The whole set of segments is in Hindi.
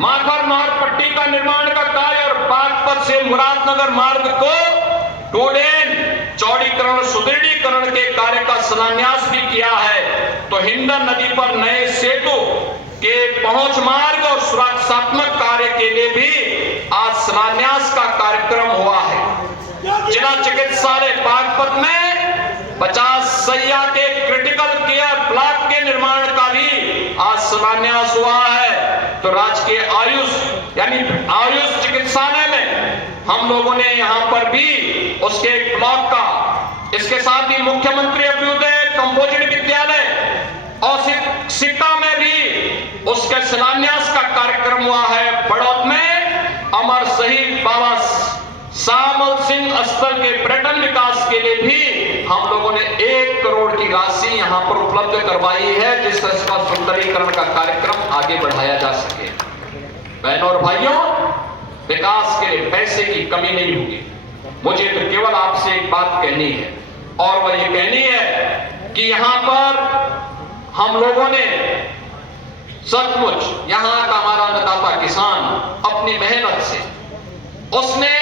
माखर मार्ग पट्टी का निर्माण का कार्य और बागपत से मुरादनगर मार्ग को 2 लेन चौड़ीकरण सुदृढ़ीकरण के कार्य का शिलान्यास भी किया है। तो हिंडन नदी पर नए सेतु के पहुंच मार्ग और सुरक्षात्मक कार्य के लिए भी आज शिलान्यास का कार्यक्रम हुआ है। जिला चिकित्सालय बागपत में 50 सैया के क्रिटिकल केयर ब्लॉक के निर्माण का भी आज शिलान्यास हुआ है। तो राजकीय आयुष यानी आयुष चिकित्सालय में हम लोगों ने यहां पर भी उसके एक ब्लॉक का, इसके साथ ही मुख्यमंत्री अभ्युदय कंपोजिट विद्यालय और सिक्का में भी उसके शिलान्यास का कार्यक्रम हुआ है। बड़ौत में अमर शहीद बाबा श्यामल सिंह स्थल के पर्यटन विकास के लिए भी हम लोगों ने 1 करोड़ की राशि यहां पर उपलब्ध करवाई है, जिससे इसका सुंदरीकरण का कार्यक्रम आगे बढ़ाया जा सके। बहनों और भाइयों, विकास के लिए पैसे की कमी नहीं होगी। मुझे तो केवल आपसे एक बात कहनी है, और वह ये कहनी है कि यहां पर हम लोगों ने सचमुच यहां का हमारा अन्नदाता किसान अपनी मेहनत से उसने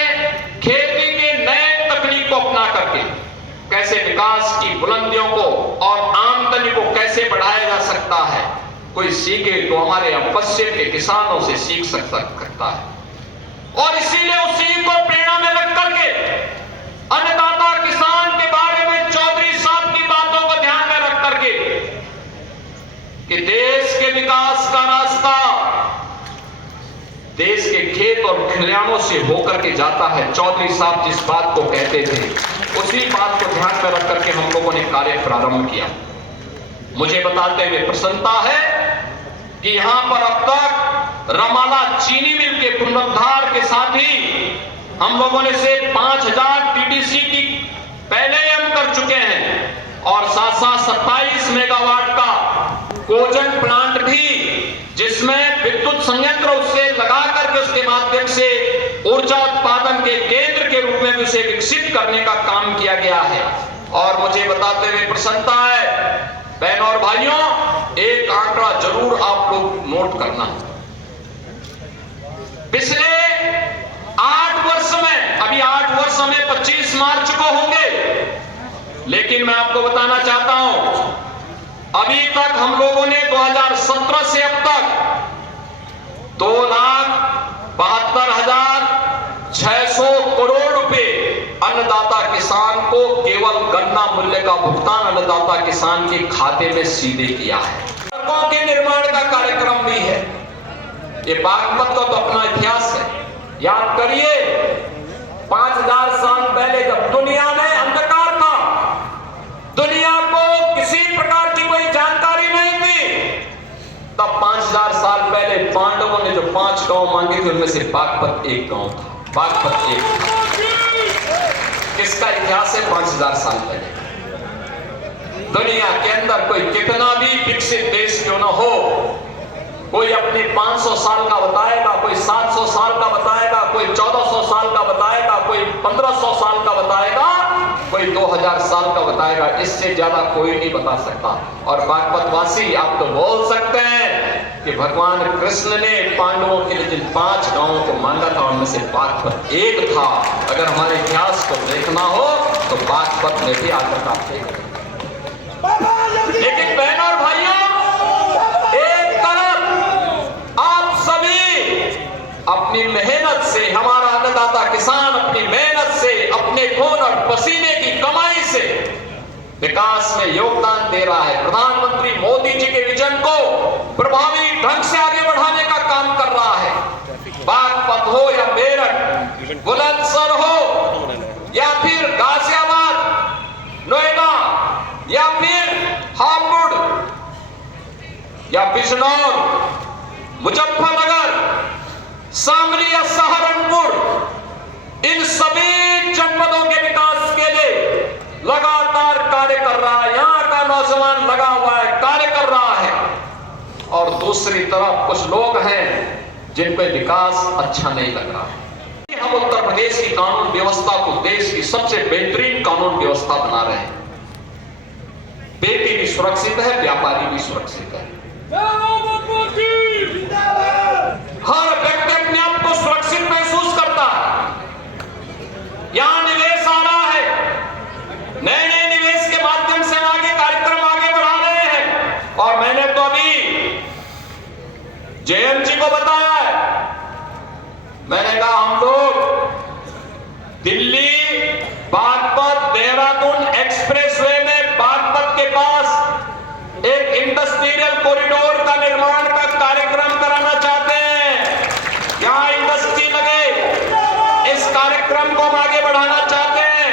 खेती के नए तकनीक को अपना करके कैसे विकास की बुलंदियों को और आमदनी को कैसे बढ़ाया जा सकता है, कोई सीखे तो हमारे पश्चिम के किसानों से सीख सकता है। और इसीलिए उस सीख को प्रेरणा में रख करके अन्नदाता किसान के बारे में चौधरी साहब की बातों को ध्यान में रख करके कि देश के विकास का रास्ता देश के खेत और खलिहानों से होकर के जाता है। चौधरी साहब जिस बात को कहते थे उसी बात को ध्यान में रख करके हम लोगों ने कार्य प्रारंभ किया। मुझे बताते हुए प्रसन्नता है कि यहां पर अब तक रमाला चीनी मिल के पुनरुद्धार के साथ ही हम लोगों ने से 5000 टीडीसी की पहले ही हम कर चुके हैं, और साथ साथ 27 मेगावाट का कोजन प्लांट भी, जिसमें विद्युत संयंत्र उससे लगा करके उसके माध्यम से ऊर्जा उत्पादन के केंद्र के रूप में उसे विकसित करने का काम किया गया है। और मुझे बताते हुए प्रसन्नता है बहनों और भाइयों, एक आंकड़ा जरूर आप लोग नोट करना। पिछले 8 वर्ष में, अभी 8 वर्ष में 25 मार्च को होंगे, लेकिन मैं आपको बताना चाहता हूं अभी तक हम लोगों ने 2017 से अब तक 2,72,600 करोड़ रुपए अन्नदाता किसान को केवल गन्ना मूल्य का भुगतान अन्नदाता किसान के खाते में सीधे किया है। सड़कों के निर्माण का कार्यक्रम भी है। ये बागपत का तो अपना इतिहास है। याद करिए 5000 साल पहले जब दुनिया में अंधकार था, दुनिया को किसी प्रकार की कोई जानकारी नहीं थी, तब 5000 साल पहले पांडवों ने जो 5 गांव मांगे थे उनमें से बागपत एक गांव था। बागपत एक था। किसका इतिहास है? 5000 साल पहले। दुनिया के अंदर कोई कितना भी विकसित देश क्यों ना हो, कोई अपने 500 साल का बताएगा, कोई 700 साल का बताएगा, कोई 1400 साल का बताएगा, कोई 1500 साल का बताएगा, कोई 2000 साल का बताएगा। इससे ज्यादा कोई नहीं बता सकता। और बागपत वासी आप तो बोल सकते हैं कि भगवान कृष्ण ने पांडवों के लिए जिन 5 गांवों को मांगा था उनमें से बागपत एक था। अगर हमारे इतिहास को देखना हो तो बागपत में भी आकर आप देख। लेकिन बहनों और भाइयों, एक तरफ आप सभी अपनी मेहनत से, हमारा अन्नदाता किसान अपनी मेहनत से, अपने खून और पसीने की कमाई से विकास में योगदान दे रहा है। प्रधानमंत्री मोदी जी के विजन को प्रभावी ढंग से आगे बढ़ाने का काम कर रहा है। बागपत हो या मेरठ, बुलंदशहर हो या फिर गाजियाबाद, नोएडा या फिर हापुड़ या बिजनौर, मुजफ्फरनगर, शामली या सहारनपुर, इन सभी जनपदों के विकास के लिए लगातार कार्य कर रहा है। यहां का नौजवान लगा हुआ है, कार्य कर रहा है। और दूसरी तरफ कुछ लोग हैं जिनको विकास अच्छा नहीं लग रहा है। हम उत्तर प्रदेश की कानून व्यवस्था को देश की सबसे बेहतरीन कानून व्यवस्था बना रहे हैं। बेटी भी सुरक्षित है, व्यापारी भी सुरक्षित है। हर जी को बताया है। मैंने कहा हम लोग दिल्ली बागपत देहरादून एक्सप्रेसवे में बागपत के पास एक इंडस्ट्रियल कॉरिडोर का निर्माण का कार्यक्रम कराना चाहते हैं। यहां इंडस्ट्री लगे, इस कार्यक्रम को हम आगे बढ़ाना चाहते हैं।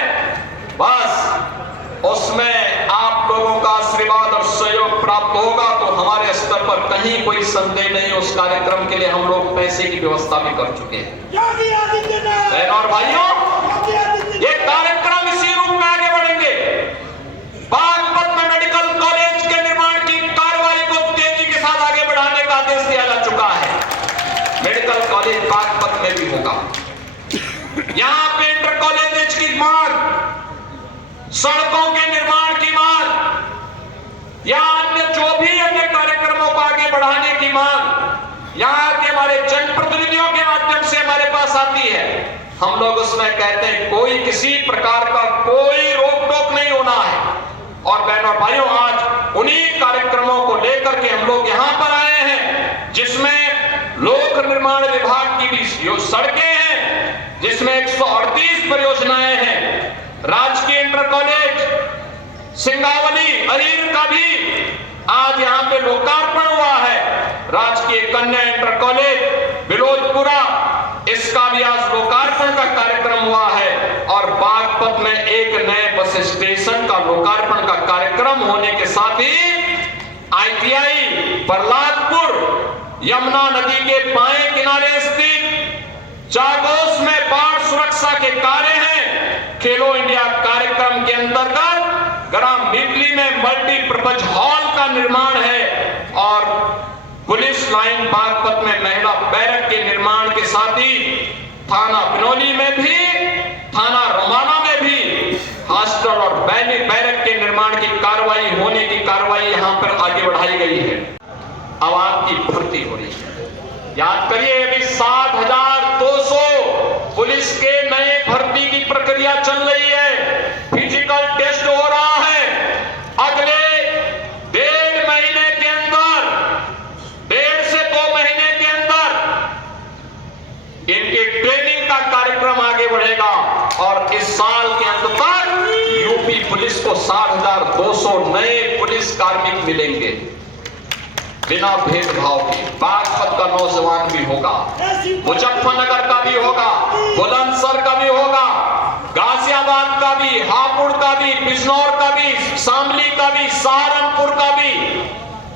बस उसमें आप लोगों का आशीर्वाद और सहयोग प्राप्त होगा तो हमारे स्तर पर कहीं कोई संदेह नहीं। उस कार्यक्रम के लिए हम लोग पैसे की व्यवस्था भी कर चुके हैं। बहनों और भाइयों, ये कार्यक्रम इसी रूप में आगे बढ़ेंगे। बागपत में मेडिकल कॉलेज के निर्माण की कार्रवाई को तेजी के साथ आगे बढ़ाने का आदेश दिया जा चुका है। मेडिकल कॉलेज बागपत में भी होगा। यहां पे इंटर कॉलेज की मांग, सड़कों के निर्माण की मांग, या अन्य जो भी अन्य कार्यक्रमों को आगे बढ़ाने की मांग यहां के हमारे जनप्रतिनिधियों के माध्यम से हमारे पास आती है। हम लोग उसमें कहते हैं कोई किसी प्रकार का कोई रोक टोक नहीं होना है। और बहनों और भाइयों, आज उन्हीं कार्यक्रमों को लेकर के हम लोग यहां पर आए हैं, जिसमें लोक निर्माण विभाग की भी जो सड़कें हैं, जिसमें 138 परियोजनाएं हैं। राजकीय इंटर कॉलेज सिंगावली अरीर का भी आज यहां पे लोकार्पण हुआ है। राजकीय कन्या इंटर कॉलेज बिलोजपुरा, इसका भी आज लोकार्पण का कार्यक्रम हुआ है। और बागपत में एक नए बस स्टेशन का लोकार्पण का कार्यक्रम होने के साथ ही ITI प्रहलादपुर यमुना नदी के बाएं किनारे स्थित जागोस में बाढ़ सुरक्षा के कार्य हैं। खेलो इंडिया कार्यक्रम के अंतर्गत ग्राम मिगली में मल्टीपर्पज हॉल का निर्माण है। और पुलिस लाइन बागपत में महिला बैरक के निर्माण के साथ ही थाना बिनौली में भी, थाना रमाना में भी हॉस्टल और बैरक के निर्माण की कार्रवाई होने की कार्रवाई यहां पर आगे बढ़ाई गई है। अब आपकी भर्ती हो रही है। याद करिए, अभी 7,200 पुलिस के नए भर्ती की प्रक्रिया चल रही है। फिजिकल टेस्ट हो रहा है। अगले 1.5 महीने के अंदर, 1.5 से 2 महीने के अंदर इनके ट्रेनिंग का कार्यक्रम आगे बढ़ेगा। और इस साल के अंत तक यूपी पुलिस को 7,200 नए पुलिस कार्मिक मिलेंगे, बिना भेदभाव के। बागपत का नौजवान भी होगा, मुजफ्फरनगर का भी होगा, बुलंदशहर का भी होगा, गाजियाबाद का भी, हापुड़ का भी, बिजनौर का भी, शामली का भी, सहारनपुर का भी,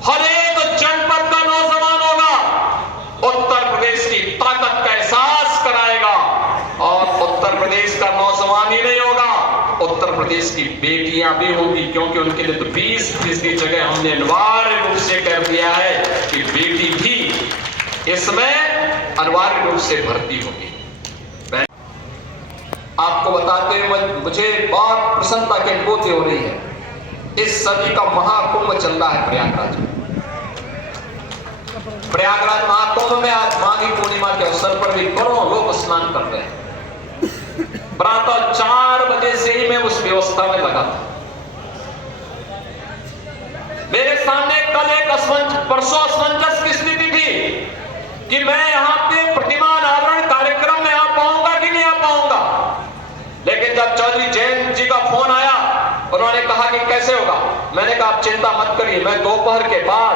हर एक जनपद का नौजवान होगा। उत्तर प्रदेश की ताकत का एहसास कराएगा। और उत्तर प्रदेश का नौजवान ही नहीं होगा, उत्तर प्रदेश की बेटियां भी होंगी, क्योंकि उनके लिए तो 20% जगह हमने अनिवार्य रूप से कर दिया है कि बेटी भी इसमें अनिवार्य रूप से भर्ती होगी। आपको बताते हुए मुझे बहुत प्रसन्नता की अनुभूति हो रही है। इस सदी का महाकुंभ चल रहा है प्रयागराज में। प्रयागराज महाकुंभ में आज माघी पूर्णिमा के अवसर पर भी करोड़ों लोग स्नान कर रहे हैं। प्रातः 4 बजे से ही मैं उस व्यवस्था में लगा था। मेरे सामने कल परसों असमंजस की स्थिति थी कि मैं यहां पे प्रतिमा अनावरण कार्यक्रम में आ पाऊंगा कि नहीं आ पाऊंगा। लेकिन जब चौधरी जयंत जी का फोन आया, उन्होंने कहा कि कैसे होगा। मैंने कहा आप चिंता मत करिए, मैं दोपहर के बाद,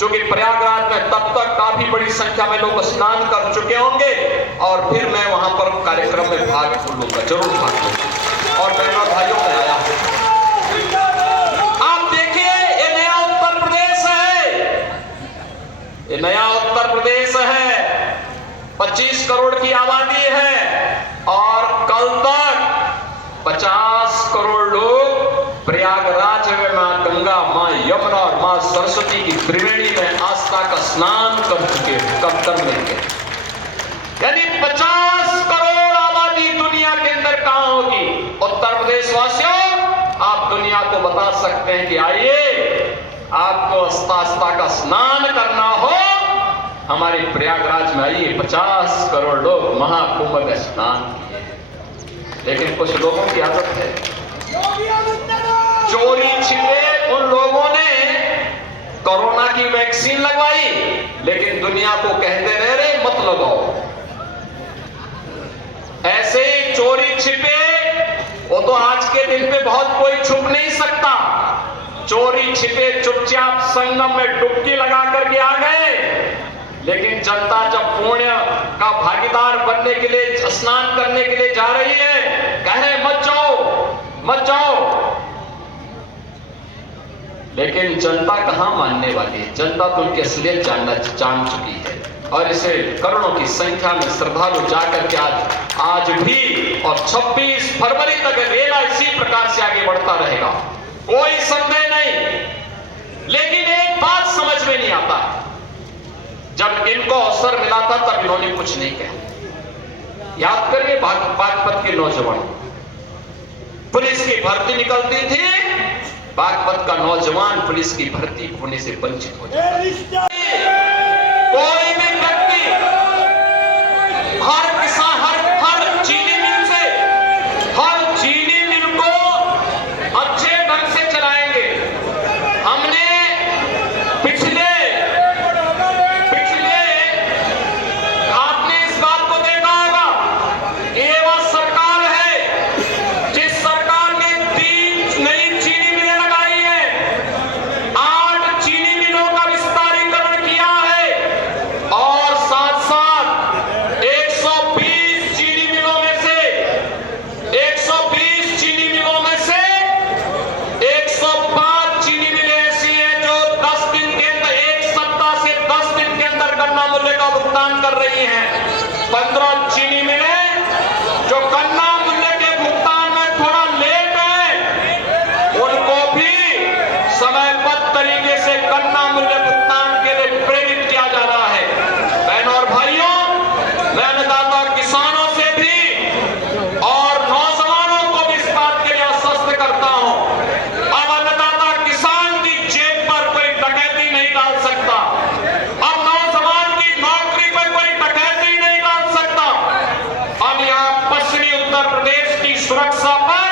चूंकि प्रयागराज में तब तक काफी बड़ी संख्या में लोग स्नान कर चुके होंगे, और फिर मैं वहां पर कार्यक्रम में भाग लूंगा, जरूर भाग लूंगा। और बहनों और भाइयों में आया, आप देखिए ये नया उत्तर प्रदेश है, ये नया उत्तर प्रदेश है। 25 करोड़ की आबादी है और कल तक 50 करोड़ लोग प्रयागराज में मां गंगा, मां यमुना और मां सरस्वती की त्रिवेणी में आस्था का स्नान कर चुके हैं, कब कर लेंगे। यानी 50 करोड़ आबादी दुनिया के अंदर कहां होगी। उत्तर प्रदेश वासियों, आप दुनिया को बता सकते हैं कि आइए, आपको आस्था का स्नान करना हो, हमारे प्रयागराज में आइए। 50 करोड़ लोग महाकुंभ में स्नान किए। लेकिन कुछ लोगों की आदत है चोरी छिपे। उन लोगों ने कोरोना की वैक्सीन लगवाई, लेकिन दुनिया को कहते रहे मत लगाओ। ऐसे ही चोरी छिपे, वो तो आज के दिन पे बहुत कोई छुप नहीं सकता। चोरी छिपे चुपचाप संगम में डुबकी लगा करके आ गए, लेकिन जनता जब पुण्य का भागीदार बनने के लिए, स्नान करने के लिए जा रही है, कह रहे मत जाओ मत जाओ। लेकिन जनता कहां मानने वाली है? जनता तो उनकी असलियत जान चुकी है, और इसे करोड़ों की संख्या में श्रद्धालु जाकर के आज भी और 26 फरवरी तक रेला इसी प्रकार से आगे बढ़ता रहेगा, कोई संदेह नहीं। लेकिन एक बात समझ में नहीं आता, जब इनको अवसर मिला था तब इन्होंने कुछ नहीं कहा। याद करिए बागपत के नौजवान, पुलिस की भर्ती निकलती थी, बागपत का नौजवान पुलिस की भर्ती होने से वंचित हो जाता। कोई भी व्यक्ति, हर किसान, हर चीनी मिल से, हर चीनी मिल को अच्छे ढंग से चलाएंगे। हमने पिछले आपने इस बात को देखा होगा, ये वह सरकार है जिस सरकार ने 3 नई चीनी मिलें लगाई है, 8 चीनी मिलों का विस्तारीकरण किया है, और साथ साथ 120 चीनी मिलों में से 120 चीनी मिलों में से 105 चीनी मिलें ऐसी हैं जो 10 दिन के अंदर, एक सप्ताह से 10 दिन के अंदर गन्ना मूल्य का भुगतान कर रही हैं। 15 चीनी मिलें जो गन्ना मूल्य के भुगतान में थोड़ा लेट है, उनको भी समयबद्ध तरीके से गन्ना मूल्य भुगतान के लिए प्रेरित किया जा रहा है। बहनों और भाइयों, मैं अन्नदाता किसानों से भी और नौजवानों को भी इस बात के लिए आश्वस्त करता हूं, अब अन्नदाता किसान की जेब पर कोई डकैती नहीं डाल सकता, अब नौजवान की नौकरी पर कोई डकैती नहीं डाल सकता। अब यहां पश्चिमी उत्तर प्रदेश की सुरक्षा पर,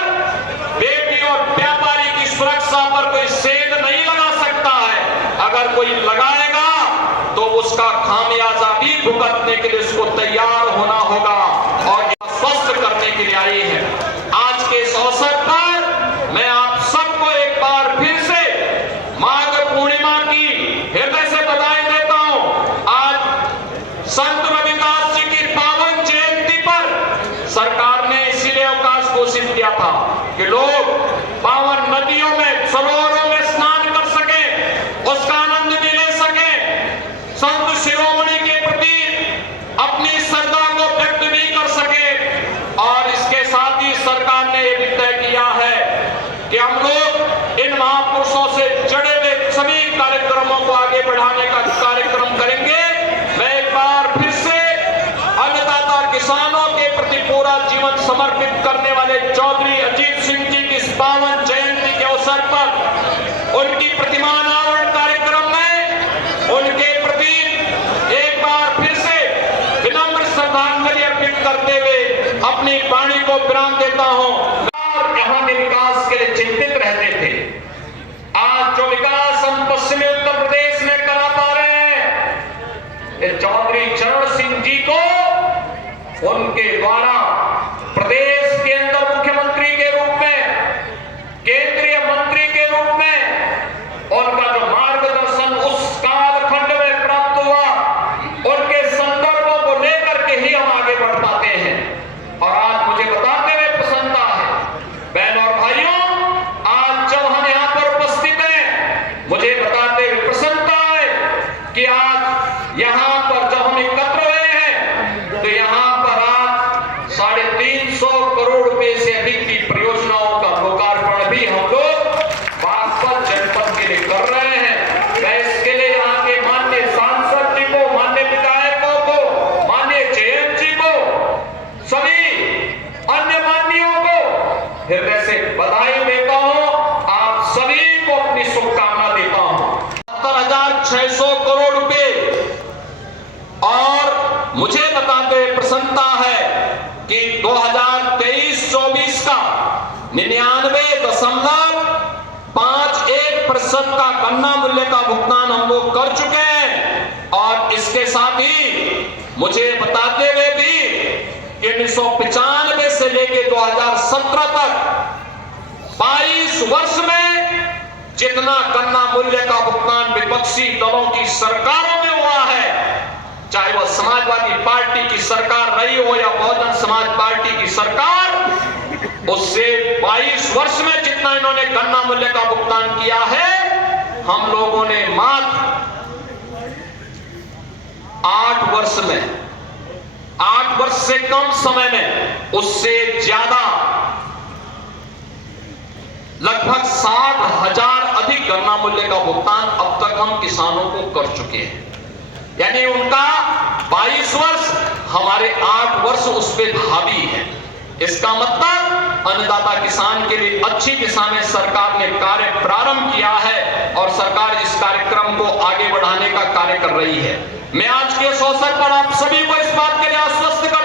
बेटी और व्यापारी की सुरक्षा पर कोई सेंध नहीं लगा सकता है। अगर कोई लगाएगा तो उसका खामियाजा भी भुगतने के लिए उसको तैयार होना होगा, और स्वस्थ करने के लिए आई है। आज के इस अवसर पर मैं आप सबको एक बार फिर से माघ पूर्णिमा की हृदय से बधाई देता हूं। आज संत रविदास जी की पावन जयंती पर सरकार ने इसीलिए अवकाश घोषित किया था कि लोग पावन नदियों में, सरोवरों में स्नान कर सके, उसका आनंद भी ले सके, संत शिरोमणि के प्रति अपनी श्रद्धा को व्यक्त भी कर सके। और इसके साथ ही सरकार ने यह भी तय किया है कि हम लोग इन महापुरुषों से जुड़े हुए सभी कार्यक्रमों को आगे बढ़ाने का कार्यक्रम करेंगे। मैं एक बार फिर से अन्नदाता किसानों के प्रति पूरा जीवन समर्पित करने वाले चौधरी अजीत सिंह जी की इस पावन जयंती के अवसर पर उनकी प्रतिमा अनावरण कार्यक्रम में उनके प्रति एक बार फिर से विनम्र श्रद्धांजलि अर्पित करते हुए अपनी वाणी को विराम देता हूं। और यहाँ के विकास के लिए चिंतित रहते थे। आज जो विकास हम पश्चिमी उत्तर प्रदेश में करा पा रहे हैं, चौधरी चरण सिंह जी को उनके द्वारा प्रदेश के अंदर मुख्यमंत्री के रूप में, केंद्रीय मंत्री के रूप में उनका जो मार्गदर्शन उस कालखंड में प्राप्त हुआ, उनके संदर्भों को लेकर के ही हम आगे बढ़ पाते हैं। और आज मुझे बताते हुए प्रसन्नता है, बहनों और भाइयों, आज जब हम यहाँ पर उपस्थित हैं, मुझे बताते हुए प्रसन्नता है कि आज यहाँ पर जब हम एकत्र हुए हैं, तो यहाँ पर आज 350 करोड़ रुपए से अधिक की परियोजनाओं का लोकार्पण भी हम लोग बागपत जनपद के लिए कर रहे हैं। मैं इसके लिए यहाँ के माननीय सांसद जी को, माननीय विधायकों को, माननीय जयंत जी को, सभी अन्य माननीयों को हृदय से बधाई देता हूं। आप सभी को अपनी शुभकामना देता हूं। 70,600 करोड़ रुपए, और मुझे बताते हुए प्रसन्नता है कि 2023-24 का 99.51% प्रतिशत का गन्ना मूल्य का भुगतान हम लोग कर चुके हैं। और इसके साथ ही मुझे बताते हुए भी कि 1995 से लेके 2017 तक 22 वर्ष में जितना गन्ना मूल्य का भुगतान विपक्षी दलों की सरकारों में हुआ है, चाहे वह समाजवादी पार्टी की सरकार रही हो या बहुजन समाज पार्टी की सरकार, उससे 22 वर्ष में जितना इन्होंने गन्ना मूल्य का भुगतान किया है, हम लोगों ने मात्र 8 वर्ष में, 8 वर्ष से कम समय में उससे ज्यादा लगभग 60,000 अधिक गन्ना मूल्य का भुगतान अब तक हम किसानों को कर चुके हैं। यानी उनका 22 वर्ष, हमारे 8 वर्ष उस पे हावी है। इसका मतलब अन्नदाता किसान के लिए अच्छी दिशा में सरकार ने कार्य प्रारंभ किया है और सरकार इस कार्यक्रम को आगे बढ़ाने का कार्य कर रही है। मैं आज के इस अवसर पर आप सभी को इस बात के लिए आश्वस्त कर